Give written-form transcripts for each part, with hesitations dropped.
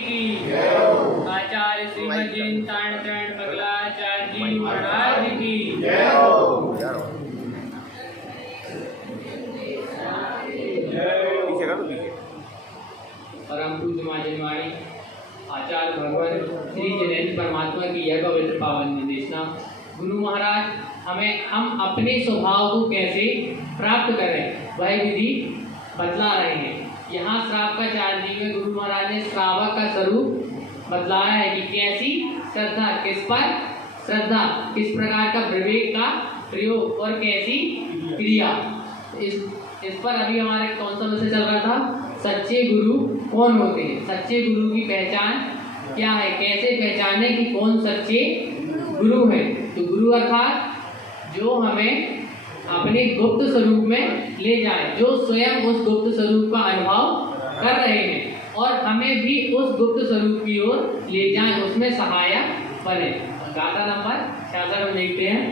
की आचार्य श्रीमद जैन तारण मंगलाचार्य जी महाराज की परम पूज्य मां जनवाणी आचार्य भगवान श्री जैन परमात्मा की यह पवित्र पावन निर्देशना। गुरु महाराज हम अपने स्वभाव को कैसे प्राप्त करें वह विधि बतला रहे हैं। यहाँ श्राव का 4 दिन में गुरु महाराज ने श्रावक का स्वरूप बतलाया है कि कैसी श्रद्धा, किस पर श्रद्धा, किस प्रकार का विवेक का प्रयोग और कैसी क्रिया। इस पर अभी हमारे कौन सा विषय चल रहा था? सच्चे गुरु कौन होते हैं, सच्चे गुरु की पहचान क्या है, कैसे पहचाने कि कौन सच्चे गुरु है। तो गुरु अर्थात जो हमें अपने गुप्त स्वरूप में ले जाए, जो स्वयं उस गुप्त स्वरूप का अनुभव कर रहे हैं और हमें भी उस गुप्त स्वरूप की ओर ले जाए, उसमें सहायक बने। गाथा नंबर 66 हम देखते हैं।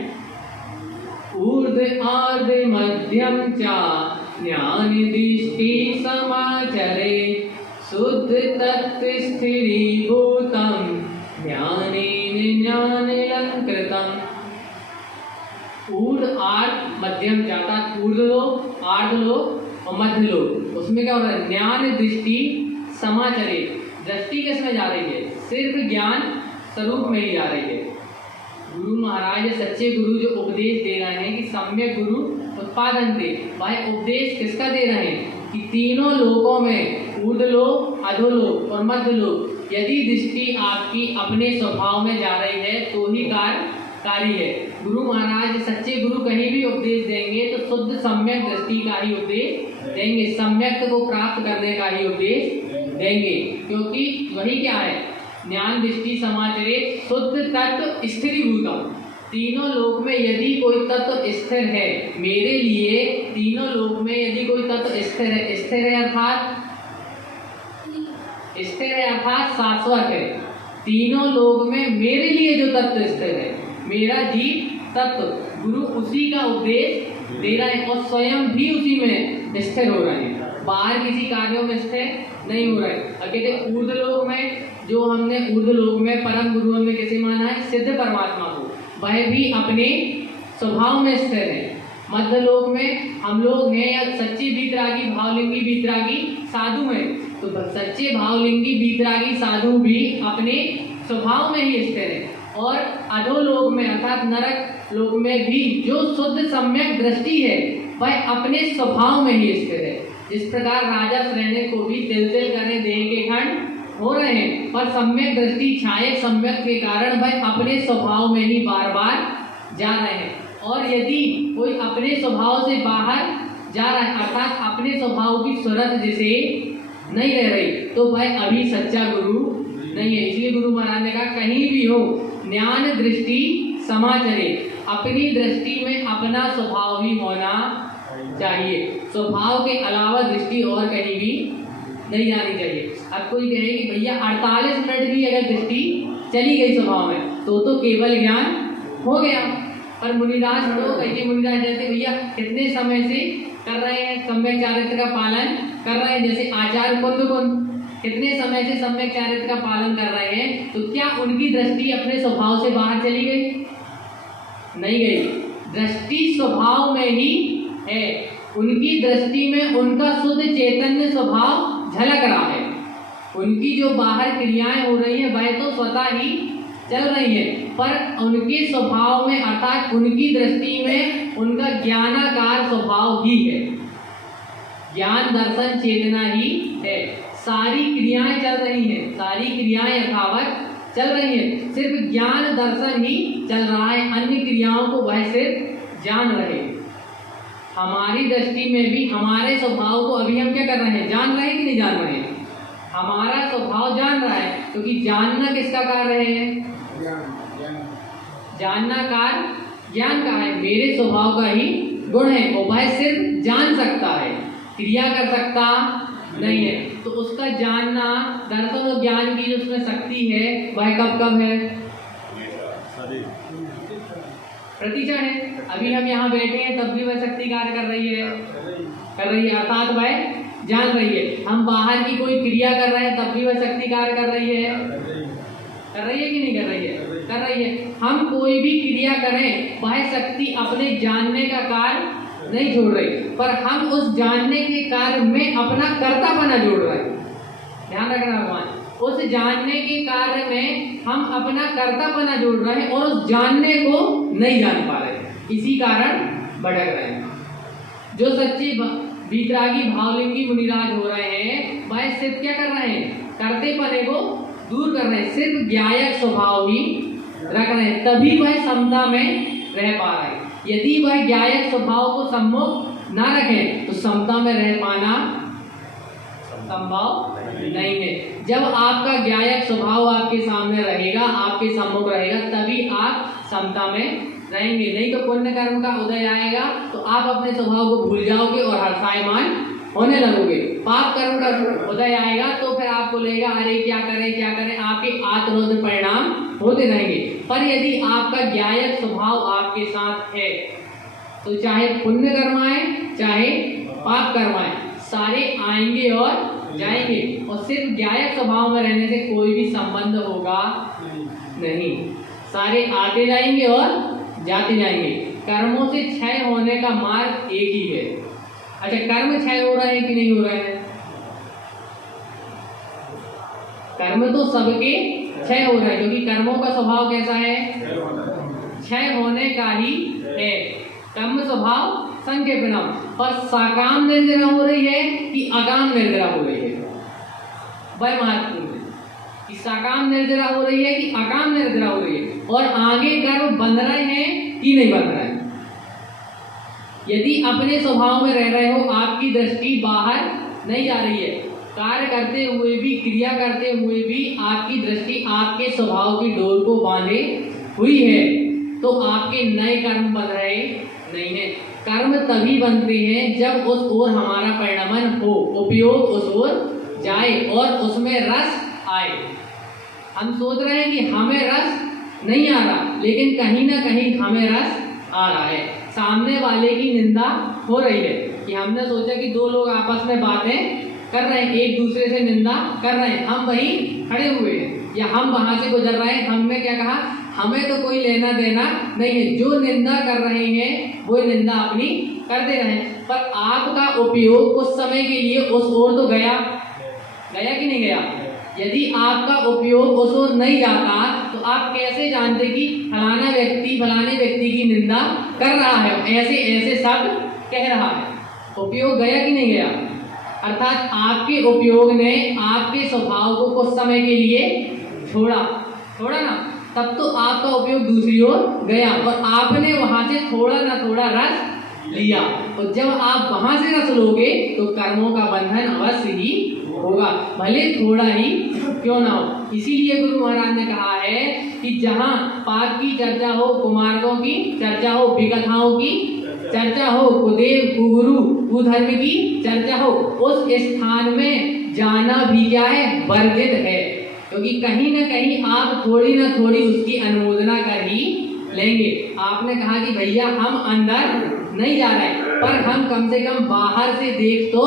ऊर्ध्व आर्ध मध्यम चा ज्ञान दृष्टि समाचरे शुद्ध तत्व स्थिरीभूतम ज्ञानेन ज्ञानालंकृतम्। ऊर्ध्व आर्ध मध्यम जाता, ऊर्ध्व लोक, आर्ध लोक और मध्य लोक। उसमें क्या हो रहा है? ज्ञान दृष्टि समाचरे। दृष्टि किसमें जा रही है? सिर्फ ज्ञान स्वरूप में ही जा रही है। गुरु महाराज सच्चे गुरु जो उपदेश दे रहे हैं कि सम्यक गुरु उत्पादन दे, भाई उपदेश किसका दे रहे हैं कि तीनों लोकों में ऊर्ध्व लोक, अधोलोक और मध्य लोक यदि दृष्टि आपकी अपने स्वभाव में जा रही है तो ही कार्य है। गुरु महाराज सच्चे गुरु कहीं भी उपदेश देंगे तो शुद्ध सम्यक दृष्टि का ही उपदेश देंगे, सम्यक को प्राप्त करने का ही उपदेश देंगे। क्योंकि वही क्या है? ज्ञान दृष्टि समाचरे शुद्ध तत्व स्थिरीभूतम। तीनों लोक में यदि कोई तत्व स्थिर है, मेरे लिए तीनों लोक में यदि कोई तत्व स्थिर है, स्थिर है अर्थात शाश्वत है। तीनों लोक में मेरे लिए जो तत्व स्थिर है, मेरा जीव तत्व, गुरु उसी का उपदेश दे रहे हैं और स्वयं भी उसी में स्थिर हो रहे हैं, बाहर किसी कार्यों में स्थिर नहीं हो रहे। कहते ऊर्ध्व लोक में जो हमने ऊर्ध्व लोक में परम गुरु हमने कैसे माना है? सिद्ध परमात्मा को, वह भी अपने स्वभाव में स्थिर है। मध्य लोक में हम लोग हैं या सच्चे बीतरागी भावलिंगी बीतरागी साधु हैं, तो सच्चे भावलिंगी बीतरागी साधु भी अपने स्वभाव में ही स्थिर है। और अधोलोक में अर्थात नरक लोक में भी जो शुद्ध सम्यक दृष्टि है वह अपने स्वभाव में ही स्थिर है। जिस प्रकार राजा श्रेणी को भी तिल तिल करने देह के खंड हो रहे हैं, पर सम्यक दृष्टि छायक सम्यक के कारण वह अपने स्वभाव में ही बार बार जा रहे हैं। और यदि कोई अपने स्वभाव से बाहर जा रहा है अर्थात अपने स्वभाव की सूरत जिसे नहीं रह रही, तो वह अभी सच्चा गुरु नहीं है। इसलिए गुरु महाराज ने कहा कहीं भी हो ज्ञान दृष्टि समाचरे, अपनी दृष्टि में अपना स्वभाव ही होना चाहिए, स्वभाव के अलावा दृष्टि और कहीं भी नहीं जानी चाहिए। अब कोई कहे कि भैया 48 मिनट भी अगर दृष्टि चली गई स्वभाव में तो केवल ज्ञान हो गया। पर मुनिराज लोग ऐसे मुनिराज जैसे भैया कितने समय से कर रहे हैं सम्यक चारित्र का पालन कर रहे हैं, जैसे आचार्य कुंद कितने समय से सम्यक चारित्र का पालन कर रहे हैं, तो क्या उनकी दृष्टि अपने स्वभाव से बाहर चली गई? नहीं गई। दृष्टि स्वभाव में ही है, उनकी दृष्टि में उनका शुद्ध चैतन्य स्वभाव झलक रहा है। उनकी जो बाहर क्रियाएं हो रही हैं वह तो स्वतः ही चल रही है, पर उनके स्वभाव में अर्थात उनकी दृष्टि में उनका ज्ञानाकार स्वभाव ही है, ज्ञान दर्शन चेतना ही है। सारी क्रियाएं चल रही हैं, सारी क्रियाएं यथावत चल रही हैं, सिर्फ ज्ञान दर्शन ही चल रहा है, अन्य क्रियाओं को वह सिर्फ जान रहे। हमारी दृष्टि में भी हमारे स्वभाव को अभी हम क्या कर रहे हैं? जान रहे हैं कि नहीं जान रहे हैं? हमारा स्वभाव जान रहा है, क्योंकि जानना किसका कार्य है? जानना कार्य ज्ञान का है, मेरे स्वभाव का ही गुण है और वह सिर्फ जान सकता है, क्रिया कर सकता नहीं है। तो उसका जानना, दर्शन और ज्ञान की उसमें शक्ति है वह कब है? प्रतीक्षा है। अभी हम यहाँ बैठे हैं तब भी वह शक्ति कार्य कर रही है अर्थात वह जान रही है। हम बाहर की कोई क्रिया कर रहे हैं तब भी वह शक्ति कार्य कर रही है कि नहीं कर रही है? कर रही है। हम कोई भी क्रिया करें वह शक्ति अपने जानने का कार्य नहीं छोड़ रही, पर हम उस जानने के कार्य में अपना कर्तापना जोड़ रहे हैं। ध्यान रखना भगवान, उस जानने के कार्य में हम अपना कर्तापना जोड़ रहे हैं और उस जानने को नहीं जान पा रहे, इसी कारण भटक रहे हैं। जो सच्चे वीतरागी भावलिंगी मुनिराज हो रहे हैं वह सिर्फ क्या कर रहे हैं? कर्तेपने को दूर कर रहे हैं, सिर्फ ज्ञायक स्वभाव ही रख रहे हैं, तभी वह समता में रह पा रहे हैं। यदि वह ज्ञायक स्वभाव को सम्मुख ना रखें तो समता में रह पाना संभव नहीं है। जब आपका ज्ञायक स्वभाव आपके सामने रहेगा, आपके सम्मुख रहेगा, तभी आप समता में रहेंगे। नहीं तो पुण्य कर्म का उदय आएगा तो आप अपने स्वभाव को भूल जाओगे और हर्षायमान होने लगोगे। पाप कर्म का उदय आएगा तो फिर आपको लगेगा अरे क्या करें, आपके आत्मरोध परिणाम होते रहेंगे। पर यदि आपका ज्ञायक स्वभाव आपके साथ है तो चाहे पुण्य कर्म आए चाहे पाप कर्म आए, सारे आएंगे और जाएंगे, और सिर्फ ज्ञायक स्वभाव में रहने से कोई भी संबंध होगा नहीं। सारे आते जाएंगे और जाते जाएंगे। कर्मों से क्षय होने का मार्ग एक ही है। अच्छा, कर्म क्षय हो रहे हैं कि नहीं हो रहे हैं? कर्म तो सबके क्षय हो रहे हैं, क्योंकि कर्मों का स्वभाव कैसा है? क्षय होने का ही है। कर्म स्वभाव संख्य परिणाम, पर सकाम निर्जरा हो रही है कि अकाम निर्जरा हो रही है, वह महत्वपूर्ण है कि सकाम निर्जरा हो रही है कि अकाम निर्जरा हो रही है, और आगे कर्म बन रहे हैं कि नहीं बन रहे हैं। यदि अपने स्वभाव में रह रहे हो, आपकी दृष्टि बाहर नहीं जा रही है, कार्य करते हुए भी, क्रिया करते हुए भी आपकी दृष्टि आपके स्वभाव की डोर को बांधे हुई है, तो आपके नए कर्म बन रहे नहीं है। कर्म तभी बनते हैं जब उस ओर हमारा परिणमन हो, उपयोग उस ओर जाए और उसमें रस आए। हम सोच रहे हैं कि हमें रस नहीं आ रहा, लेकिन कहीं ना कहीं हमें रस आ रहा है। सामने वाले की निंदा हो रही है कि हमने सोचा कि दो लोग आपस में बातें कर रहे हैं, एक दूसरे से निंदा कर रहे हैं, हम वहीं खड़े हुए हैं या हम वहां से गुजर रहे हैं। हमने क्या कहा? हमें तो कोई लेना देना नहीं है, जो निंदा कर रहे हैं वो निंदा अपनी करते रहे, पर आपका उपयोग कुछ समय के लिए उस ओर तो गया कि नहीं गया? यदि आपका उपयोग उस ओर नहीं जाता तो आप कैसे जानते कि फलाने व्यक्ति की निंदा कर रहा है, ऐसे सब कह रहा है? उपयोग गया कि नहीं गया? अर्थात आपके उपयोग ने आपके स्वभाव को कुछ समय के लिए छोड़ा ना, तब तो आपका उपयोग दूसरी ओर गया और आपने वहां से थोड़ा ना थोड़ा रस लिया, और जब आप वहां से रस लोगे तो कर्मों का बंधन अवश्य ही होगा, भले थोड़ा ही क्यों ना हो। इसीलिए गुरु महाराज ने कहा है कि जहाँ पाप की चर्चा हो, कुमार्गों की चर्चा हो, विकथाओं की चर्चा हो, कुदेव कुगुरु कुधर्म की चर्चा हो, उस स्थान में जाना भी क्या है? वर्जित है, क्योंकि कहीं ना कहीं आप थोड़ी ना थोड़ी उसकी अनुमोदना कर ही लेंगे। आपने कहा कि भैया हम अंदर नहीं जा रहे, पर हम कम से कम बाहर से देख तो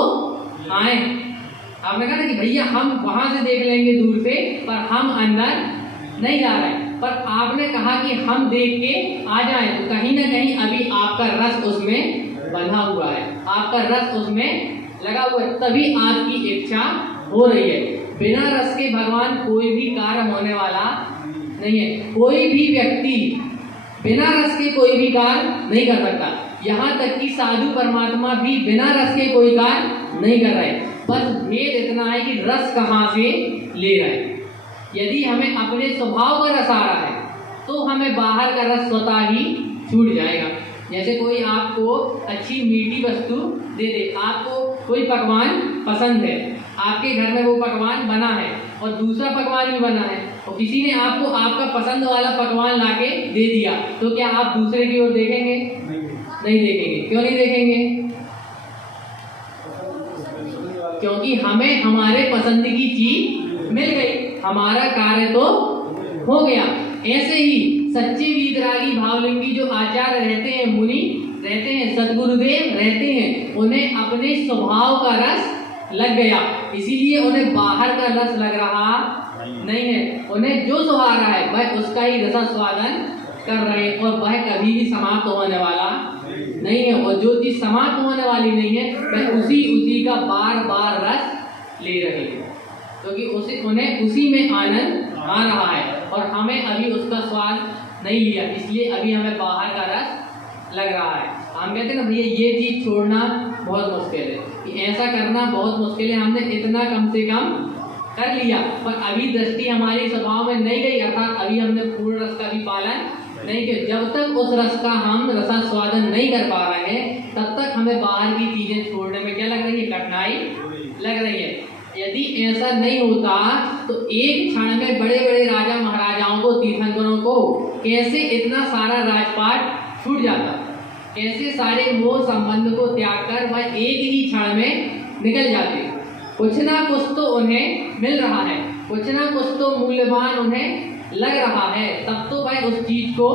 आए। आपने कहा ना कि भैया हम वहां से देख लेंगे दूर से, पर हम अंदर नहीं जा रहे, पर आपने कहा कि हम देख के आ जाएं, तो कहीं ना कहीं अभी आपका रस उसमें बंधा हुआ है, आपका रस उसमें लगा हुआ है, तभी आपकी इच्छा हो रही है। बिना रस के भगवान कोई भी कार्य होने वाला नहीं है। कोई भी व्यक्ति बिना रस के कोई भी कार्य नहीं कर सकता, यहाँ तक कि साधु परमात्मा भी बिना रस के कोई कार्य नहीं कर रहे। बस भेद इतना है कि रस कहाँ से ले रहे हैं। यदि हमें अपने स्वभाव का रस आ रहा है तो हमें बाहर का रस स्वतः ही छूट जाएगा। जैसे कोई आपको अच्छी मीठी वस्तु दे दे, आपको कोई पकवान पसंद है, आपके घर में वो पकवान बना है और दूसरा पकवान भी बना है, और किसी ने आपको आपका पसंद वाला पकवान लाके दे दिया, तो क्या आप दूसरे की ओर देखेंगे? नहीं देखेंगे। क्यों नहीं देखेंगे? क्योंकि हमें हमारे पसंद की चीज मिल गई, हमारा कार्य तो हो गया। ऐसे ही सच्चे वीतरागी भावलिंगी जो आचार्य रहते हैं, मुनि रहते हैं, सदगुरुदेव रहते हैं, उन्हें अपने स्वभाव का रस लग गया, इसीलिए उन्हें बाहर का रस लग रहा नहीं है। उन्हें जो सुहा रहा है वह उसका ही रसास्वादन कर रहे हैं और वह कभी भी समाप्त होने वाला नहीं है। और जो चीज समाप्त होने वाली नहीं है वह उसी का बार बार रस ले रहे हैं, क्योंकि उन्हें उसी में आनंद आ रहा है और हमें अभी उसका स्वाद नहीं लिया, इसलिए अभी हमें बाहर का रस लग रहा है। हम कहते हैं ना भैया ये चीज छोड़ना बहुत मुश्किल है, कि ऐसा करना बहुत मुश्किल है, हमने इतना कम से कम कर लिया, पर अभी दृष्टि हमारी स्वभाव में नहीं गई, अर्थात अभी हमने पूर्ण रस का भी पालन नहीं किया। जब तक उस रस का हम रसास्वादन नहीं कर पा रहे हैं तब तक हमें बाहर की चीजें छोड़ने में क्या लग रही है, कठिनाई लग रही है। यदि ऐसा नहीं होता तो एक क्षण में बड़े बड़े राजा महाराजाओं को, तीर्थंकरों को कैसे इतना सारा राजपाट छूट जाता, कैसे सारे मोह संबंध को त्याग कर वह एक ही क्षण में निकल जाते। कुछ ना कुछ तो उन्हें मिल रहा है, कुछ ना कुछ तो मूल्यवान उन्हें लग रहा है, तब तो वह उस चीज को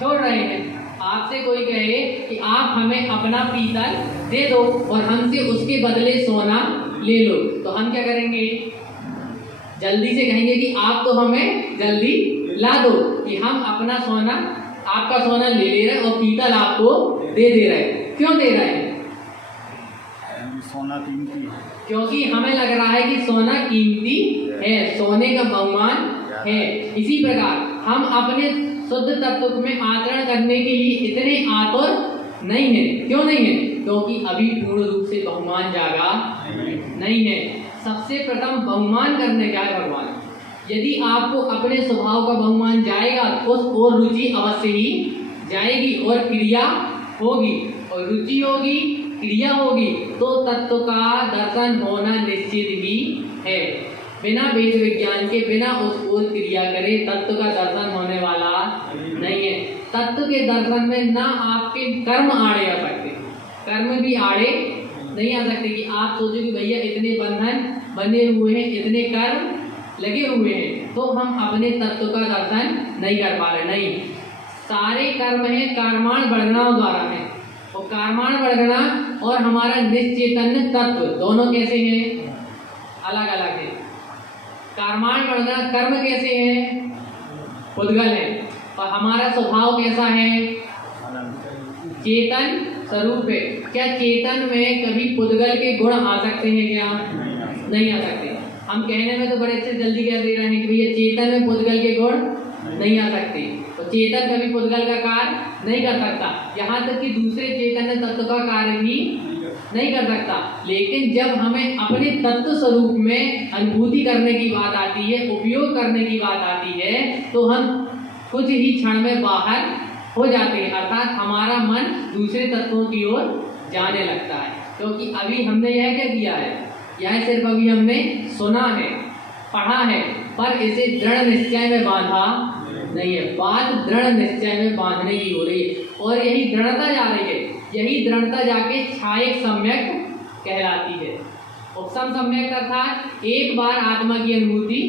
छोड़ रहे हैं। आपसे कोई कहे कि आप हमें अपना पीतल दे दो और हमसे उसके बदले सोना ले लो, तो हम क्या करेंगे, जल्दी से कहेंगे कि आप तो हमें जल्दी ला दो, कि हम अपना सोना, आपका सोना ले रहे हैं और पीतल आपको दे रहे हैं। क्यों दे रहे हैं? सोना कीमती है, क्योंकि हमें लग रहा है कि सोना कीमती है, सोने का बहुमान है। इसी प्रकार हम अपने शुद्ध तत्व में आचरण करने के लिए इतने आतुर नहीं है। क्यों नहीं है? क्योंकि अभी पूर्ण रूप से बहुमान जागा नहीं है। सबसे प्रथम बहुमान करने का है भगवान। यदि आपको अपने स्वभाव का बहुमान जाएगा तो उस और रुचि अवश्य ही जाएगी और क्रिया होगी, और रुचि होगी, क्रिया होगी, तो तत्व का दर्शन होना निश्चित ही है। बिना वेद विज्ञान के, बिना उस ओर क्रिया करे तत्व का दर्शन होने वाला नहीं है। तत्व के दर्शन में ना आपके कर्म आड़े आ सकते, कर्म भी आड़े नहीं आ सकते कि आप सोचो कि भैया इतने बंधन बने हुए हैं, इतने कर्म लगे हुए हैं, तो हम अपने तत्व का दर्शन नहीं कर पा रहे। नहीं, सारे कर्म हैं कर्माण वर्गणाओं द्वारा है, और कर्माण वर्गणा और हमारा निश्चेतन तत्व दोनों कैसे हैं? अलग अलग है। कर्माण वर्गणा कर्म कैसे हैं? पुद्गल है, और हमारा स्वभाव कैसा है? चेतन स्वरूप है। क्या चेतन में कभी पुद्गल के गुण आ सकते हैं? क्या नहीं आ सकते। हम कहने में तो बड़े अच्छे जल्दी कह दे रहे हैं कि भैया चेतन में पुद्गल के गुण नहीं आ सकते, तो चेतन कभी पुद्गल का कार्य नहीं कर सकता, यहाँ तक कि दूसरे चेतन तत्व का कार्य भी नहीं कर सकता। लेकिन जब हमें अपने तत्व स्वरूप में अनुभूति करने की बात आती है, उपयोग करने की बात आती है, तो हम कुछ ही क्षण में बाहर हो जाते हैं, अर्थात हमारा मन दूसरे तत्वों की ओर जाने लगता है। क्योंकि अभी हमने यह क्या किया है, यह सिर्फ अभी हमने सुना है, पढ़ा है, पर इसे दृढ़ निश्चय में बांधा नहीं है। बात दृढ़ निश्चय में बांधने की हो रही है, और यही दृढ़ता जा रही है, यही दृढ़ता जाके छायक सम्यक कहलाती है। उपसम सम्यक अर्थात एक बार आत्मा की अनुभूति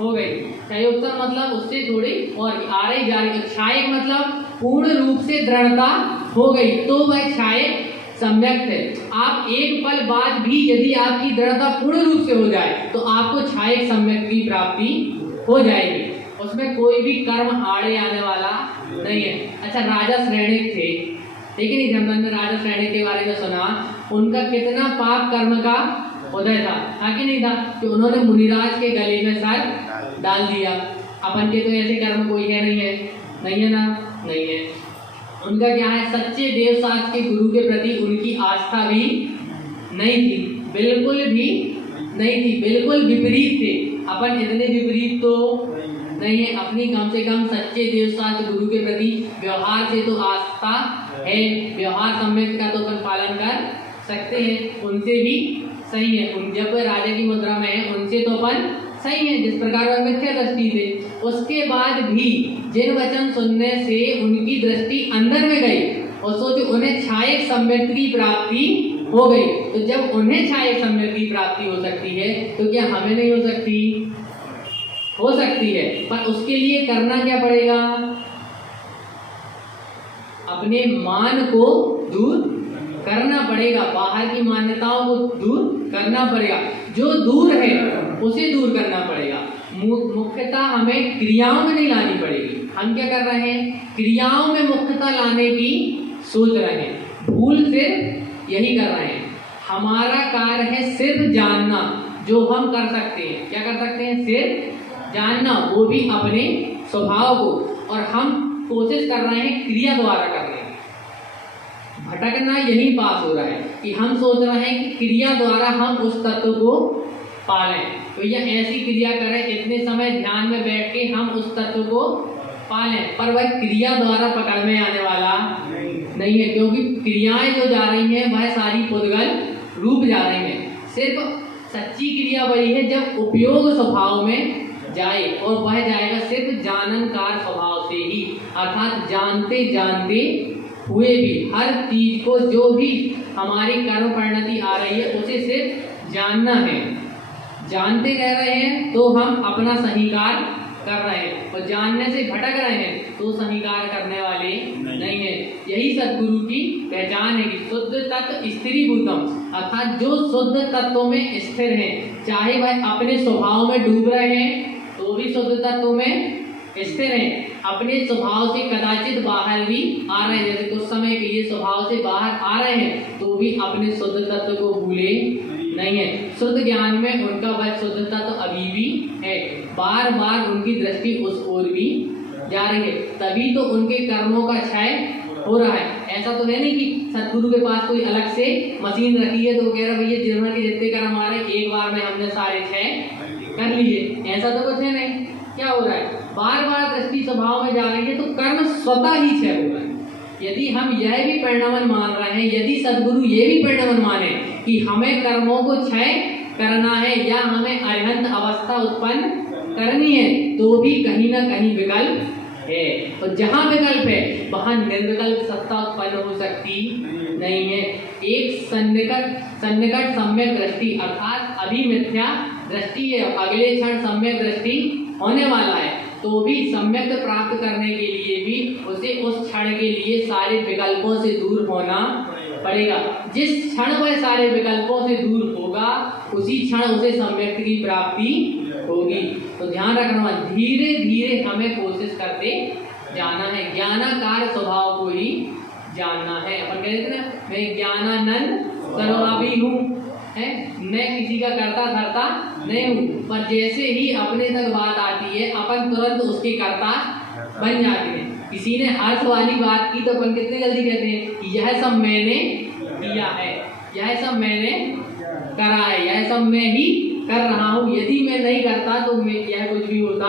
हो गई, उपसम मतलब उससे थोड़ी और आ रही जा रही, छायक मतलब पूर्ण रूप से दृढ़ता हो गई, तो वह छायक सम्यक है। आप एक पल बाद भी यदि आपकी दृढ़ता पूर्ण रूप से हो जाए तो आपको छायक सम्यक की प्राप्ति हो जाएगी, उसमें कोई भी कर्म आड़े आने वाला नहीं है। अच्छा, राजा श्रेणिक थे, ठीक है नहीं, हमने राजा श्रेणिक के बारे में सुना, उनका कितना पाप कर्म का उदय था, हाँ कि नहीं था, कि उन्होंने मुनिराज के गले में सर डाल दिया। अपन के तो ऐसे कर्म कोई है नहीं है, नहीं है ना, नहीं है। उनका क्या है, सच्चे देवशास्त्र के गुरु के प्रति उनकी आस्था भी नहीं थी, बिल्कुल भी नहीं थी, बिल्कुल विपरीत थे। अपन इतने विपरीत तो नहीं है, अपनी कम से कम सच्चे देवशास्त्र गुरु के प्रति व्यवहार से तो आस्था है, व्यवहार सम्यक का तो अपन पालन कर सकते हैं, उनसे भी सही है। उन जब राजा की मुद्रा में है उनसे तो अपन सही है, जिस प्रकार वह मिथ्या दृष्टि थे, उसके बाद भी जिन वचन सुनने से उनकी दृष्टि अंदर में गई और सोचो उन्हें छायक सम्यक की प्राप्ति हो गई, तो जब उन्हें छायक सम्यक की प्राप्ति हो सकती है तो क्या हमें नहीं हो सकती? हो सकती है, पर उसके लिए करना क्या पड़ेगा? अपने मान को दूर करना पड़ेगा, बाहर की मान्यताओं को दूर करना पड़ेगा, जो दूर है उसे दूर करना पड़ेगा। मुख्यता हमें क्रियाओं में नहीं लानी पड़ेगी। हम क्या कर रहे हैं, क्रियाओं में मुख्यता लाने की सोच रहे हैं, भूल सिर्फ यही कर रहे हैं। हमारा कार्य है सिर्फ जानना, जो हम कर सकते हैं। क्या कर सकते हैं, सिर्फ जानना, वो भी अपने स्वभाव को, और हम कोशिश कर रहे हैं क्रिया द्वारा करने की। भटकना यही पास हो रहा है कि हम सोच रहे हैं कि क्रिया द्वारा हम उस तत्व को पालें, तो यह ऐसी क्रिया करें, इतने समय ध्यान में बैठ के हम उस तत्व को पालें, पर वह क्रिया द्वारा पकड़ में आने वाला नहीं है, क्योंकि क्रियाएं जो जा रही हैं वह सारी पुद्गल रूप जा रही हैं। सिर्फ सच्ची क्रिया वही है जब उपयोग स्वभाव में जाए, और वह जाएगा सिर्फ जाननकार स्वभाव से ही, अर्थात जानते जानते हुए भी हर चीज को, जो भी हमारी कर्म परिणति आ रही है उसे सिर्फ जानना है। जानते रह रहे हैं तो हम अपना सही कार्य कर रहे हैं, और जानने से भटक रहे हैं तो सही कार्य करने वाले नहीं है। यही सद्गुरु की पहचान है कि शुद्ध तत्व स्थिरीभूतम, अर्थात जो शुद्ध तत्वों में स्थिर हैं, चाहे वह अपने स्वभाव में डूब रहे हैं तो भी शुद्ध तत्वों में स्थिर हैं, अपने स्वभाव से कदाचित बाहर भी आ रहे हैं, जैसे कुछ समय के लिए स्वभाव से बाहर आ रहे हैं तो भी अपने शुद्ध तत्व को भूले नहीं है। शुद्ध ज्ञान में उनका वह शुद्ध तत्व अभी भी है, बार बार उनकी दृष्टि उस ओर भी जा रही है, तभी तो उनके कर्मों का क्षय हो रहा है। ऐसा तो है नहीं कि सद्गुरु के पास कोई अलग से मशीन रखी है तो वो कह रहा भैया जीवन के जितने कर्म आ रहे हैं एक बार में हमने सारे क्षय कर लिए, ऐसा तो कुछ है नहीं। क्या हो रहा है, बार बार दृष्टि स्वभाव में जा रही है तो कर्म स्वतः ही क्षय हो रहा है। यदि हम यह भी परिणाम मान रहे हैं, यदि सद्गुरु ये भी परिणाम माने कि हमें कर्मों को क्षय करना है या हमें अरिहंत अवस्था उत्पन्न करनी है, तो भी कहीं ना कहीं विकल्प है, और जहाँ विकल्प है वहाँ निर्विकल्प सत्ता उत्पन्न हो सकती नहीं है। एक सन्निकट सम्यक दृष्टि, अर्थात अभी मिथ्या दृष्टि है, अगले क्षण सम्यक दृष्टि होने वाला है, तो भी सम्यक प्राप्त करने के लिए भी उसे उस क्षण के लिए सारे विकल्पों से दूर होना पड़ेगा। जिस क्षण वह सारे विकल्पों से दूर होगा उसी क्षण उसे सम्यक की प्राप्ति होगी। तो ध्यान रखना, धीरे धीरे हमें कोशिश करते जाना है, ज्ञानाकार स्वभाव को ही जानना है। अपन कहते थे ना, मैं ज्ञानानंद सर्वव्यापी हूँ, है, मैं किसी का कर्ता धर्ता नहीं हूँ, पर जैसे ही अपने तक बात आती है अपन तुरंत उसके कर्ता बन जाते हैं। किसी ने हर्ष वाली बात की तो अपन कितने जल्दी कहते हैं कि यह सब मैंने किया है, यह सब मैंने करा है, यह सब मैं ही कर रहा हूँ, यदि मैं नहीं करता तो मैं यह कुछ भी होता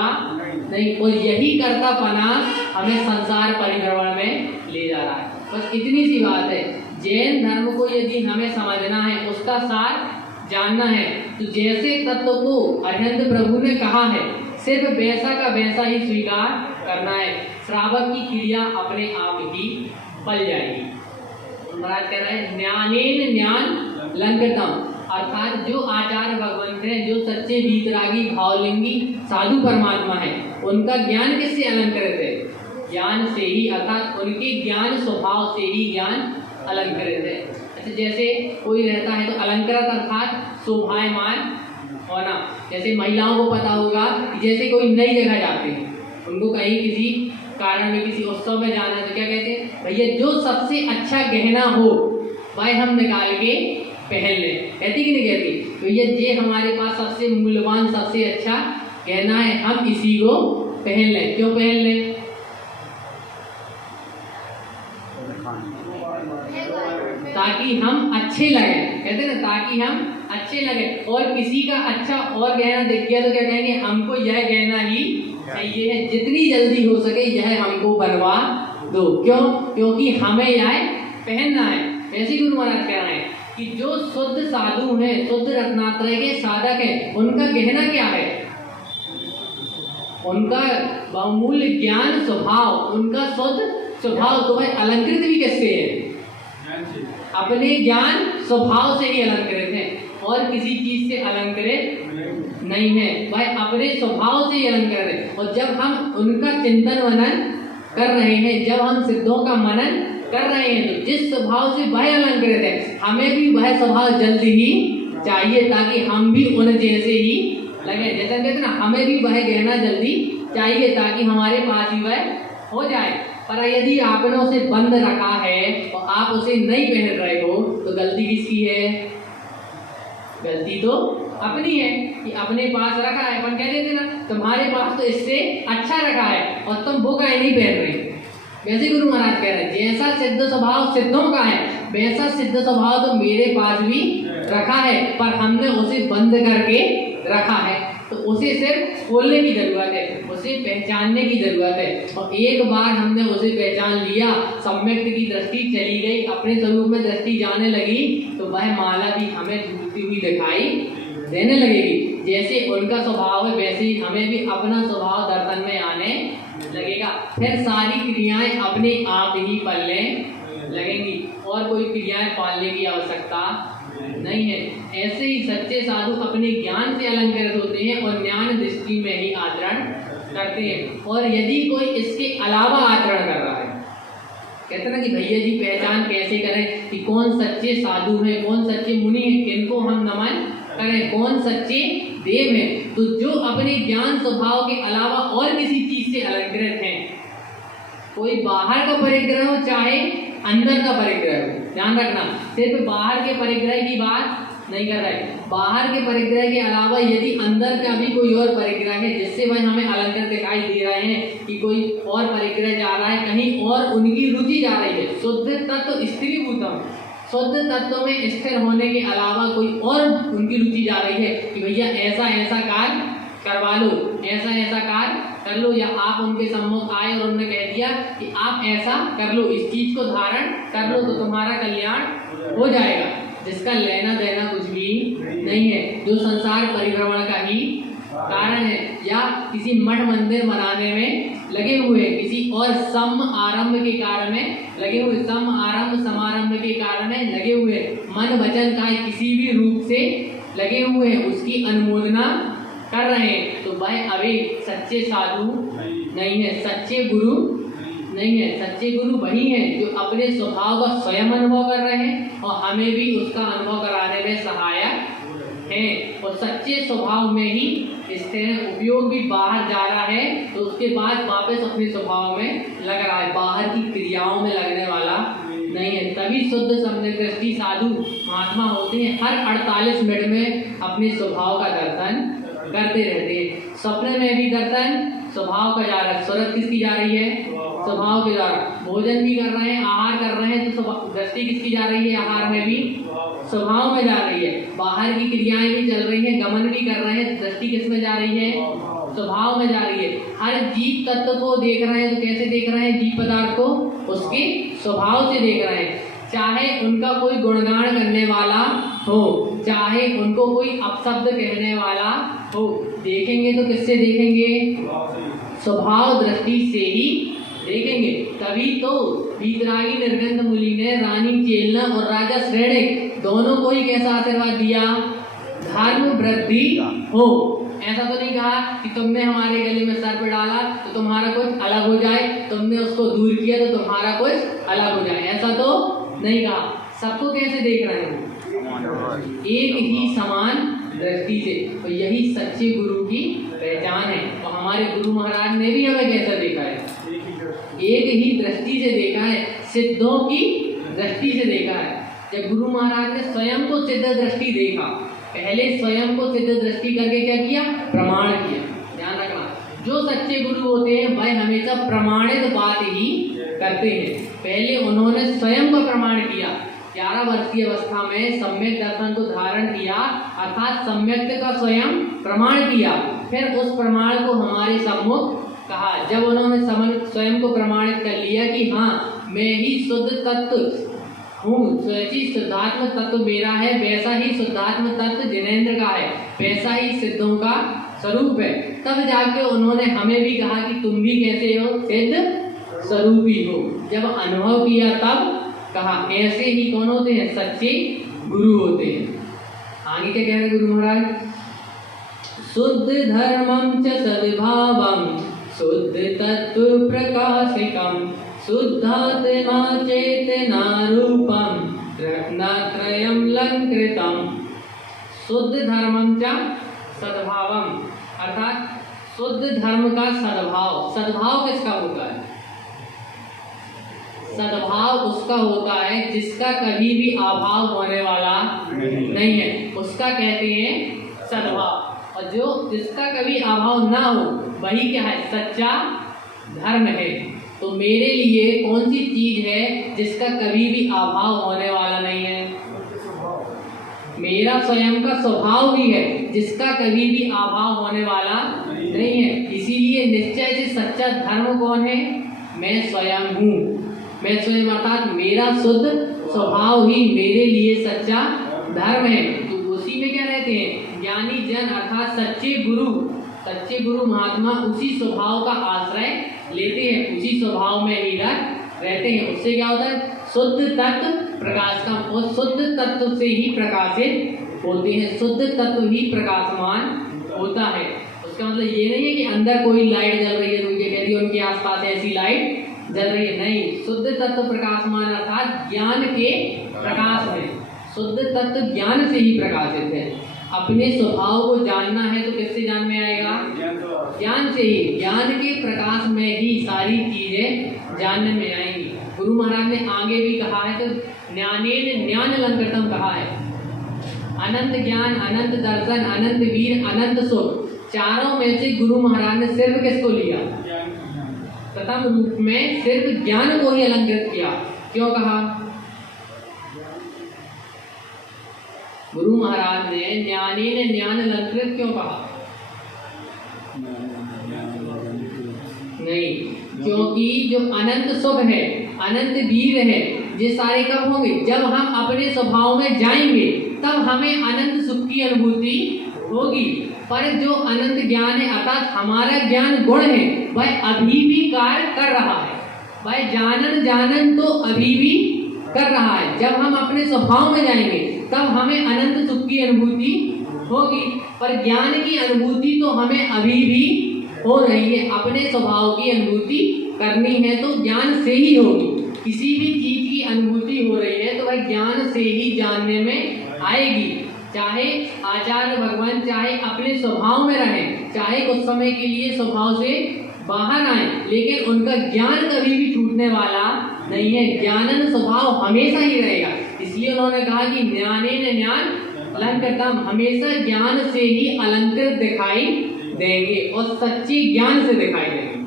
नहीं। और यही कर्तापना हमें संसार परिभ्रमण में ले जा रहा है। बस इतनी सी बात है। जैन धर्म को यदि हमें समझना है, उसका सार जानना है, तो जैसे तत्व को अरिहंत प्रभु ने कहा है सिर्फ वैसा का वैसा ही स्वीकार करना है। श्रावक की क्रिया अपने आप ही पल जाएगी। महाराज कह रहे हैं ज्ञानेन ज्ञान लंकृतम, अर्थात जो आचार्य भगवंत हैं, जो सच्चे वीतरागी भावलिंगी साधु परमात्मा है, उनका ज्ञान किससे अलंकृत है? ज्ञान से ही, अर्थात उनके ज्ञान स्वभाव से ही ज्ञान अलंकृत है। अच्छा, जैसे कोई रहता है तो अलंकृत अर्थात शोभायमान होना। जैसे महिलाओं को पता होगा कि जैसे कोई नई जगह जाते हैं, उनको कहीं किसी कारण में किसी उत्सव में जाना है तो क्या कहते हैं, भैया जो सबसे अच्छा गहना हो वह हम निकाल के पहन लें, कहती कि नहीं कहती? तो ये हमारे पास सबसे मूल्यवान सबसे अच्छा गहना है, हम इसी को पहन लें। क्यों पहन लें? ताकि हम अच्छे लगे, कहते ना, ताकि हम अच्छे लगे। और किसी का अच्छा और गहना दिख गया तो क्या कहेंगे, हमको यह गहना ही चाहिए है, जितनी जल्दी हो सके यह हमको बनवा दो। क्यों? क्योंकि हमें यह पहनना है। ऐसे गुरु महाराज कह रहे हैं कि जो शुद्ध साधु हैं, शुद्ध रत्नात्रय के साधक हैं, उनका गहना क्या है? उनका बहुमूल्य ज्ञान स्वभाव, उनका शुद्ध स्वभाव। तो वह अलंकृत भी किससे है? अपने ज्ञान स्वभाव से ही अलंकृत है, और किसी चीज से अलंकृत नहीं है, वह अपने स्वभाव से ही अलंकृत है। और जब हम उनका चिंतन मनन कर रहे हैं, जब हम सिद्धों का मनन कर रहे हैं, तो जिस स्वभाव से वह अलंकृत है हमें भी वह स्वभाव जल्द ही चाहिए, ताकि हम भी उन जैसे ही लगे। जैसे कहते हैं ना, हमें भी वह गहना जल्दी चाहिए ताकि हमारे पास ही वह हो जाए। पर यदि आपने उसे बंद रखा है और आप उसे नहीं पहन रहे हो तो गलती किसकी है? गलती तो अपनी है कि अपने पास रखा है। अपन कह देते ना, तुम्हारे पास तो इससे अच्छा रखा है और तुम वो गाय नहीं पहन रहे। वैसे गुरु महाराज कह रहे हैं, जैसा सिद्ध स्वभाव सिद्धों का है वैसा सिद्ध स्वभाव तो मेरे पास भी रखा है, पर हमने उसे बंद करके रखा है। तो उसे सिर्फ खोलने की जरूरत है, उसे पहचानने की जरूरत है। और एक बार हमने उसे पहचान लिया, सम्यक की दृष्टि चली गई, अपने स्वरूप में दृष्टि जाने लगी, तो वह माला भी हमें डूबती हुई दिखाई देने लगेगी। जैसे उनका स्वभाव है वैसे ही हमें भी अपना स्वभाव दर्शन में आने लगेगा। फिर सारी क्रियाएं अपने आप ही पलने लगेंगी और कोई क्रियाएं पालने की आवश्यकता नहीं है। ऐसे ही सच्चे साधु अपने ज्ञान से अलंकृत होते हैं और ज्ञान दृष्टि में ही आचरण करते हैं। और यदि कोई इसके अलावा आचरण कर रहा है, कहते ना कि भैया जी पहचान कैसे करें कि कौन सच्चे साधु हैं, कौन सच्चे मुनि हैं, किनको हम नमन करें, कौन सच्चे देव हैं। तो जो अपने ज्ञान स्वभाव के अलावा और किसी चीज से अलंकृत हैं, कोई बाहर का परिग्रह हो चाहे अंदर का परिग्रह हो, ध्यान रखना, सिर्फ बाहर के परिग्रह की बात नहीं कर रहे। बाहर के परिग्रह के अलावा यदि अंदर का भी कोई और परिग्रह है जिससे वह हमें अलंकृत दिखाई दे रहे हैं कि कोई और परिग्रह जा रहा है, कहीं और उनकी रुचि जा रही है, शुद्ध तत्व स्त्रीभूतम, शुद्ध तत्व में स्थिर होने के अलावा कोई और उनकी रुचि जा रही है कि भैया ऐसा ऐसा कार्य करवा लो, ऐसा ऐसा कार्य कर लो, या आप उनके सम्मुख आए और उन्होंने कह दिया कि आप ऐसा कर लो, इस चीज को धारण कर लो तो तुम्हारा कल्याण हो जाएगा, जिसका लेना देना कुछ भी नहीं है, जो संसार परिभ्रमण का ही कारण है, या किसी मठ मंदिर बनाने में लगे हुए, किसी और सम आरंभ के कारण में लगे हुए, सम आरंभ समारंभ के कारण में लगे हुए, मन वचन का किसी भी रूप से लगे हुए हैं, उसकी अनुमोदना कर रहे हैं, तो वह अभी सच्चे साधु नहीं है, सच्चे गुरु नहीं है। सच्चे गुरु वही हैं जो अपने स्वभाव का स्वयं अनुभव कर रहे हैं और हमें भी उसका अनुभव कराने में सहायक हैं, और सच्चे स्वभाव में ही स्थिर है। उपयोग भी बाहर जा रहा है तो उसके बाद वापस अपने स्वभाव में लग रहा है, बाहर की क्रियाओं में लगने वाला नहीं है। तभी शुद्ध सम्यक दृष्टि साधु महात्मा होते हैं, हर 48 मिनट में अपने स्वभाव का दर्शन करते रहते हैं। सपने में भी दर्शन स्वभाव का जा रहा है, सूरत किसकी जा रही है? स्वभाव के द्वारा। भोजन भी कर रहे हैं, आहार कर रहे हैं, तो दृष्टि किसकी जा रही है? आहार में भी स्वभाव में जा रही है। बाहर की क्रियाएं भी चल रही हैं, गमन भी कर रहे हैं, दृष्टि किस में जा रही है? स्वभाव में जा रही है। हर जीव तत्व को देख रहे हैं तो कैसे देख रहे हैं? जीव पदार्थ को उसके स्वभाव से देख रहे हैं, चाहे उनका कोई गुणगान करने वाला हो, चाहे उनको कोई अपशब्द कहने वाला हो, देखेंगे तो किससे देखेंगे? स्वभाव दृष्टि से ही देखेंगे। तभी तो वीतरागी निर्गंध मुनि ने रानी चेलना और राजा श्रेणिक दोनों को ही कैसा आशीर्वाद दिया? धर्म वृद्धि हो। ऐसा तो नहीं कहा कि तुमने हमारे गले में सर्प डाला तो तुम्हारा कुछ अलग हो जाए, तुमने उसको दूर किया तो तुम्हारा कुछ अलग हो जाए, ऐसा तो नहीं कहा। सबको कैसे देख रहे हैं? एक ही समान दृष्टि से। तो यही सच्चे गुरु की पहचान है। और हमारे गुरु महाराज ने भी हमें कैसा देखा है? एक ही दृष्टि से देखा है, सिद्धों की दृष्टि से देखा है। जब गुरु महाराज ने स्वयं को सिद्ध दृष्टि देखा, पहले स्वयं को सिद्ध दृष्टि करके क्या किया? प्रमाण किया। ध्यान रखना, जो सच्चे गुरु होते हैं वह हमेशा प्रमाणित बात ही करते हैं। पहले उन्होंने स्वयं को प्रमाण किया। 11 वर्षीय अवस्था में सम्यक दर्शन को धारण किया, अर्थात सम्यक का स्वयं प्रमाण किया। फिर उस प्रमाण को हमारे सम्मुख कहा। जब उन्होंने स्वयं को प्रमाणित कर लिया कि हाँ मैं ही शुद्ध तत्व हूँ, स्वयं शुद्धात्म तत्व मेरा है, वैसा ही शुद्धात्म तत्व जिनेंद्र का है, वैसा ही सिद्धों का स्वरूप है, तब जाके उन्होंने हमें भी कहा कि तुम भी कैसे हो? सिद्ध स्वरूपी हो। जब अनुभव किया तब कहा। ऐसे ही कौन होते हैं? सच्चे गुरु होते हैं। आगे क्या कह रहे गुरु महाराज? शुद्ध धर्मं च सद्भावं शुद्ध तत्व प्रकाशिकं शुद्धात्मा चेतना रूपम रत्नत्रयम लंकृतम। शुद्ध धर्मम च सद्भावम, अर्थात शुद्ध धर्म का सद्भाव। सद्भाव किसका होता है? सद्भाव उसका होता है जिसका कभी भी अभाव होने वाला नहीं है, उसका कहते हैं सद्भाव। और जो जिसका कभी अभाव ना हो वही क्या है? सच्चा धर्म है। तो मेरे लिए कौन सी चीज है जिसका कभी भी अभाव होने वाला नहीं है? मेरा स्वयं का स्वभाव ही है जिसका कभी भी अभाव होने वाला नहीं है। इसीलिए निश्चय से सच्चा धर्म कौन है? मैं स्वयं हूँ। मैं स्वयं अर्थात मेरा शुद्ध स्वभाव ही मेरे लिए सच्चा धर्म है। तो उसी में क्या रहते हैं? ज्ञानी जन अर्थात सच्चे गुरु महात्मा उसी स्वभाव का आश्रय लेते हैं, उसी स्वभाव में ही रहते हैं। उससे क्या होता है? शुद्ध तत्व प्रकाश का, और शुद्ध तत्व से ही प्रकाशित होते हैं, शुद्ध तत्व ही प्रकाशमान होता है। उसका मतलब ये नहीं है कि अंदर कोई लाइट जल रही है तो ये कह दी उनके आसपास ऐसी लाइट जल रही है, नहीं। शुद्ध तत्व प्रकाशमान अर्थात ज्ञान के प्रकाश में, शुद्ध तत्व ज्ञान से ही प्रकाशित है। अपने स्वभाव को जानना है तो किससे जान में आएगा? ज्ञान से ही। ज्ञान के प्रकाश में ही सारी चीजें जानने में आएंगी। गुरु महाराज ने आगे भी कहा है, तो ज्ञानेन ज्ञान अलंकृतम कहा है। अनंत ज्ञान, अनंत दर्शन, अनंत वीर, अनंत सुख, चारों में से गुरु महाराज ने सिर्फ किसको लिया? प्रथम रूप में सिर्फ ज्ञान को ही अलंकृत किया। क्यों कहा? गुरु महाराज ने ज्ञानेन ज्ञान अलंकृत क्यों कहा? नहीं, क्योंकि जो अनंत सुख है, अनंत वीर है, ये सारे कब होंगे? जब हम अपने स्वभाव में जाएंगे तब हमें अनंत सुख की अनुभूति होगी। पर जो अनंत ज्ञान है अर्थात हमारा ज्ञान गुण है, वह अभी भी कार्य कर रहा है। वह जानन तो अभी भी कर रहा है। जब हम अपने स्वभाव में जाएंगे तब हमें अनंत सुख की अनुभूति होगी, पर ज्ञान की अनुभूति तो हमें अभी भी हो रही है। अपने स्वभाव की अनुभूति करनी है तो ज्ञान से ही होगी। किसी भी चीज की अनुभूति हो रही है तो वह ज्ञान से ही जानने में आएगी। चाहे आचार्य भगवान चाहे अपने स्वभाव में रहें, चाहे कुछ समय के लिए स्वभाव से बाहर आए, लेकिन उनका ज्ञान कभी भी छूटने वाला नहीं है। ज्ञानन स्वभाव हमेशा ही रहेगा। इसलिए उन्होंने कहा कि ज्ञानेन ज्ञान अलंकृतम, हमेशा ज्ञान से ही अलंकृत दिखाई देंगे और सच्चे ज्ञान से दिखाई देंगे।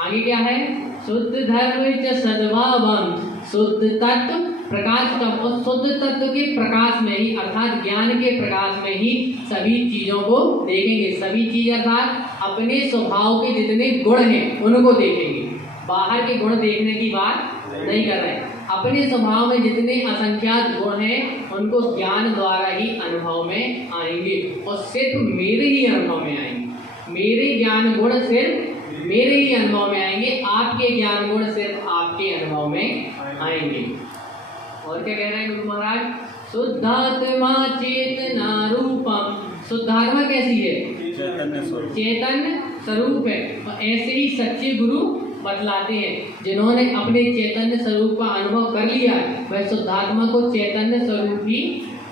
आगे क्या है? शुद्ध धर्म च सद्भावम, शुद्ध तत्व प्रकाश का, और शुद्ध तत्व के प्रकाश में ही अर्थात ज्ञान के प्रकाश में ही सभी चीजों को देखेंगे। सभी चीज अर्थात अपने स्वभाव के जितने गुण हैं उनको देखेंगे। बाहर के गुण देखने की बात नहीं कर रहे। अपने स्वभाव में जितने असंख्यात गुण हैं उनको ज्ञान द्वारा ही अनुभव में आएंगे, और सिर्फ मेरे ही अनुभव में आएंगे। मेरे ज्ञान गुण सिर्फ मेरे ही अनुभव में आएंगे, आपके ज्ञान गुण सिर्फ आपके अनुभव में आएंगे। और क्या कह रहे हैं गुरु महाराज? शुद्धात्मा चेतना रूपम। शुद्धात्मा कैसी है? चैतन्य स्वरूप है। और ऐसे ही सच्चे गुरु बतलाते हैं, जिन्होंने अपने चैतन्य स्वरूप का अनुभव कर लिया है वह शुद्धात्मा को चैतन्य स्वरूप ही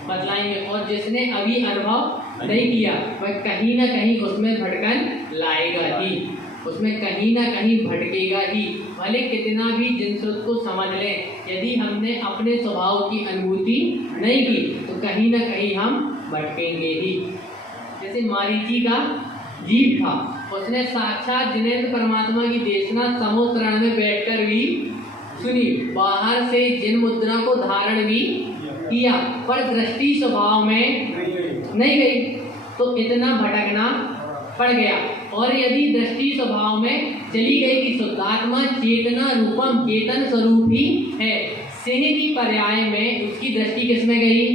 बतलाएंगे, और जिसने अभी अनुभव नहीं किया वह कहीं ना कहीं उसमें भटकन लाएगा ही, उसमें कहीं ना कहीं भटकेगा ही। भले कितना भी जिनसुत को समझ लें, यदि हमने अपने स्वभाव की अनुभूति नहीं की तो कहीं ना कहीं हम भटकेंगे ही। जैसे मारीची का जीव था, उसने साक्षात जिनेंद्र परमात्मा की देशना समुद्रण में बैठकर भी सुनी, बाहर से जिन मुद्रा को धारण भी किया, पर दृष्टि स्वभाव में नहीं गई तो इतना भटकना पड़ गया। और यदि दृष्टि स्वभाव में चली गई कि शुद्धात्मा चेतना रूपम, चेतन स्वरूप ही है, सेहती पर्याय में उसकी दृष्टि किसमें गई?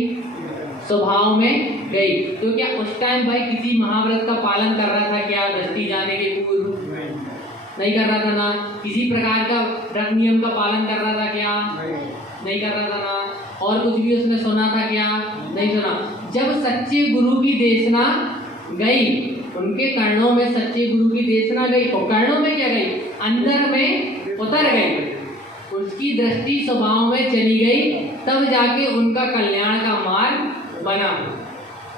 स्वभाव में गई। तो क्या उस टाइम भाई किसी महाव्रत का पालन कर रहा था क्या? दृष्टि जाने के पूर्व नहीं कर रहा था ना। किसी प्रकार का व्रत नियम का पालन कर रहा था क्या? नहीं कर रहा था ना। और कुछ भी उसने सुना था क्या? नहीं सुना। जब सच्चे गुरु की देशना गई, उनके कर्णों में सच्चे गुरु की देशना गई, और कर्णों में क्या गई? अंदर में उतर गई। उसकी दृष्टि स्वभाव में चली गई, तब जाके उनका कल्याण का मार्ग बना।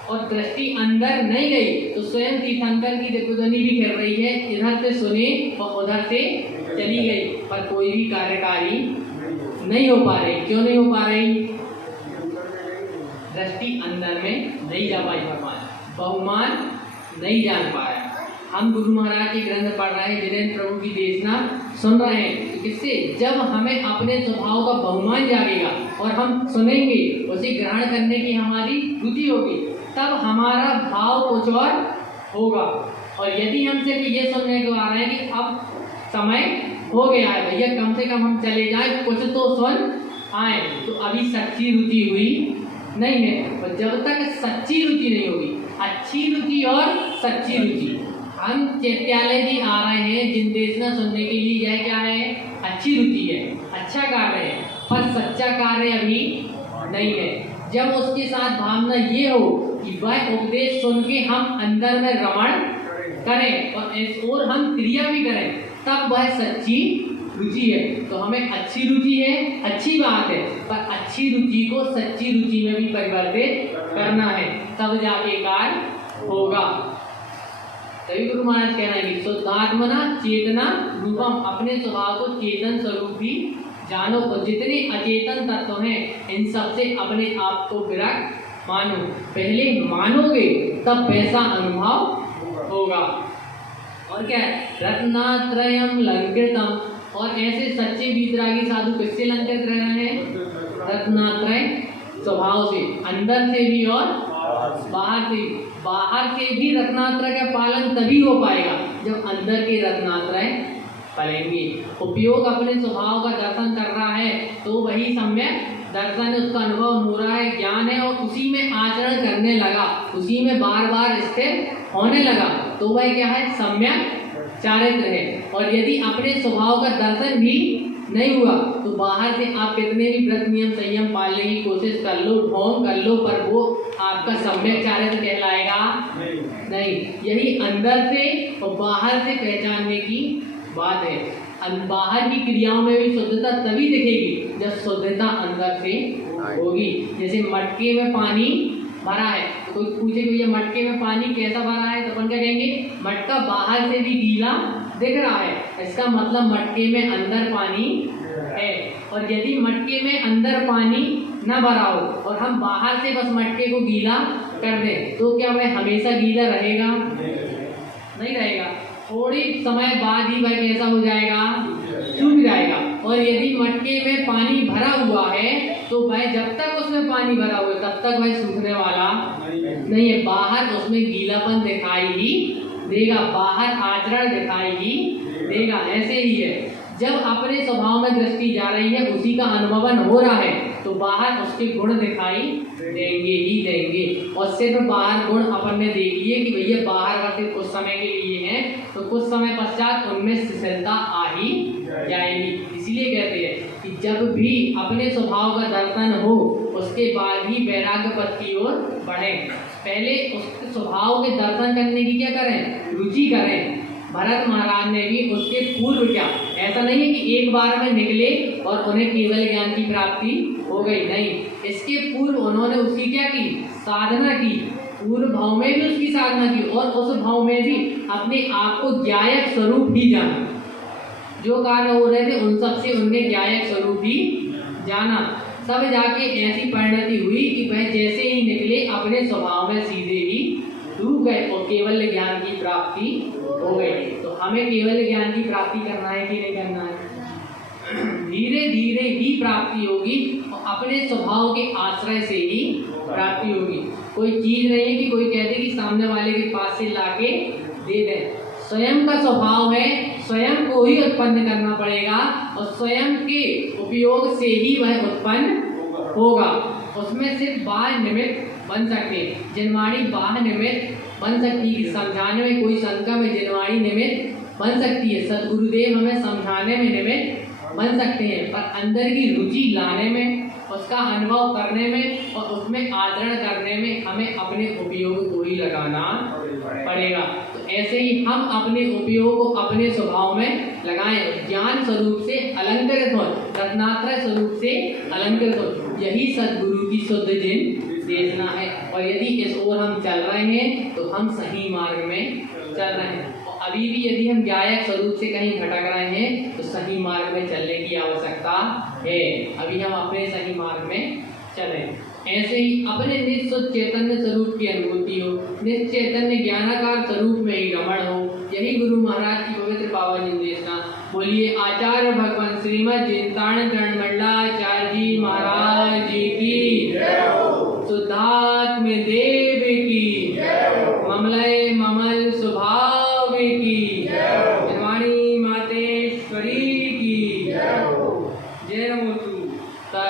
और दृष्टि अंदर नहीं गई तो स्वयं तीर्थंकर की दिग्ध्वनि भी कर रही है, इधर से सुने और उधर से चली गई, पर कोई भी कार्यकारी नहीं हो पा रही। क्यों नहीं हो पा रही? दृष्टि अंदर में नहीं जा पाई भगवान, बहुमान नहीं जान पाया। हम गुरु महाराज के ग्रंथ पढ़ रहे हैं, वीरेंद्र प्रभु की देशना सुन रहे हैं, तो किससे? जब हमें अपने स्वभाव का बहुमान जागेगा और हम सुनेंगे, उसे ग्रहण करने की हमारी रुचि होगी, तब हमारा भाव कुछ और होगा। और यदि हम सिर्फ ये सुनने को आ रहे हैं कि अब समय हो गया है भैया, कम से कम हम चले जाएं, कुछ तो सुन आए, तो अभी सच्ची रुचि हुई नहीं है। और जब तक सच्ची रुचि नहीं होगी, अच्छी रुचि और सच्ची रुचि, हम चैत्यालय जी आ रहे हैं जिनदेशना सुनने के लिए, यह क्या है? अच्छी रुचि है, अच्छा कार्य है, पर सच्चा कार्य अभी नहीं है। जब उसके साथ भावना ये हो कि वह उपदेश सुन के हम अंदर में रमण करें और हम क्रिया भी करें, तब वह सच्ची रुचि है। तो हमें अच्छी रुचि है, अच्छी बात है, पर अच्छी रुचि को सच्ची रुचि में भी परिवर्तित करना है, तब जाके कार्य होगा। तभी गुरु महाराज कह रहे हैं कि शुद्धात्मना चेतना रूपम, अपने स्वभाव को चेतन स्वरूप भी जानो। तो जितने अचेतन तत्व हैं, इन सबसे अपने आप को विरक्त मानो। पहले मानोगे तब वैसा अनुभव होगा। और क्या है? रत्नात्रयम लंकृतम। और ऐसे सच्चे वीतरागी साधु किससे लंकृत रह रहे हैं? रत्नात्रय स्वभाव से, अंदर से भी और बाहर से। बाहर से भी रत्नात्रय का पालन तभी हो पाएगा जब अंदर के रत्नात्रय पलेंगे। उपयोग अपने स्वभाव का दर्शन कर रहा है तो वही सम्यक दर्शन, उसका अनुभव हो रहा है, ज्ञान है, और उसी में आचरण करने लगा, उसी में बार बार स्थिर होने लगा, तो वह क्या है? सम्यक चारित्र है। और यदि अपने स्वभाव का दर्शन भी नहीं हुआ तो बाहर से आप कितने भी व्रत नियम संयम पालने की कोशिश कर लो, ढोंग कर लो, पर वो आपका सम्यक चारित्र कहलाएगा नहीं। यही अंदर से और बाहर से पहचानने की बात है। बाहर की क्रियाओं में भी शुद्धता तभी दिखेगी जब शुद्धता अंदर से होगी। जैसे मटके में पानी भरा है, तो कोई पूछे कि ये मटके में पानी कैसा भरा है, तो अपन क्या कहेंगे? मटका बाहर से भी गीला दिख रहा है, इसका मतलब मटके में अंदर पानी है। और यदि मटके में अंदर पानी न भरा हो और हम बाहर से बस मटके को गीला कर दें, तो क्या वह हमेशा गीला रहेगा? नहीं रहेगा। थोड़ी समय बाद ही वह कैसा हो जाएगा? सूख जाएगा। और यदि मटके में पानी भरा हुआ है तो वह जब तक उसमें पानी भरा हुआ है तब तक वह सूखने वाला नहीं है। बाहर उसमें गीलापन दिखाई ही देगा, बाहर आचरण दिखाई ही देगा। ऐसे ही है, जब अपने स्वभाव में दृष्टि जा रही है, उसी का अनुभवन हो रहा है, तो बाहर उसके गुण दिखाई देंगे ही देंगे। और सिर्फ बाहर गुण अपन ने देख लिए कि भैया बाहर का सिर्फ कुछ समय के लिए है, तो कुछ समय पश्चात उनमें शिथिलता आ ही जाएगी। इसलिए कहते हैं कि जब भी अपने स्वभाव का दर्शन हो, उसके बाद ही वैराग्य पथ की ओर बढ़े। पहले उस स्वभाव के दर्शन करने की क्या करें? रुचि करें। भरत महाराज ने भी उसके पूर्व क्या, ऐसा नहीं है कि एक बार में निकले और उन्हें केवल ज्ञान की प्राप्ति हो गई, नहीं। इसके पूर्व उन्होंने उसकी क्या की? साधना की। पूर्व भाव में भी उसकी साधना की और उस भाव में भी अपने आप को ज्ञायक स्वरूप ही जाना। जो कार्य हो रहे थे उन सब से उनने ज्ञायक स्वरूप ही जाना। तब जाके ऐसी परिणति हुई कि वह जैसे ही निकले अपने स्वभाव में सीधे ही डूब गए और केवल ज्ञान की प्राप्ति हो गई। तो हमें केवल ज्ञान की प्राप्ति करना है कि नहीं करना है? धीरे धीरे ही प्राप्ति होगी और अपने स्वभाव के आश्रय से ही प्राप्ति होगी। कोई चीज नहीं है कि कोई कहते कि सामने वाले के पास से लाके दे दें। स्वयं का स्वभाव है, स्वयं को ही उत्पन्न करना पड़ेगा और स्वयं के उपयोग से ही वह उत्पन्न होगा। उसमें सिर्फ बाह्य निमित्त बन सकते हैं। जिनवाणी बाह्य निमित्त बन सकती है, समझाने में कोई शंका में जिनवाणी निमित्त बन सकती है, सदगुरुदेव हमें समझाने में निमित्त बन सकते हैं, पर अंदर की रुचि लाने में, उसका अनुभव करने में और उसमें आचरण करने में हमें अपने उपयोग को ही लगाना पड़ेगा। तो ऐसे ही हम अपने उपयोग को अपने स्वभाव में लगाएं, ज्ञान स्वरूप से अलंकृत हो, रत्नात्रय स्वरूप से अलंकृत हो। यही सद्गुरु की शुद्ध जिन देशना है। और यदि इस ओर हम चल रहे हैं तो हम सही मार्ग में चल रहे हैं। अभी भी यदि हम गायक स्वरूप से कहीं भटक रहे हैं तो सही मार्ग में चलने की आवश्यकता है। अभी हम अपने सही मार्ग में चलें। ऐसे ही अपने निश्चित चैतन्य स्वरूप की अनुभूति हो, निश्चित चैतन्य ज्ञानाकार स्वरूप में ही रमण हो। यही गुरु महाराज की पवित्र पावन निर्देशना। बोलिए आचार्य भगवान श्रीमद जिनतारण चरण मंडलाचार्य जी महाराज जी की, शुद्धात्म देव की, ममलय ममल सुभा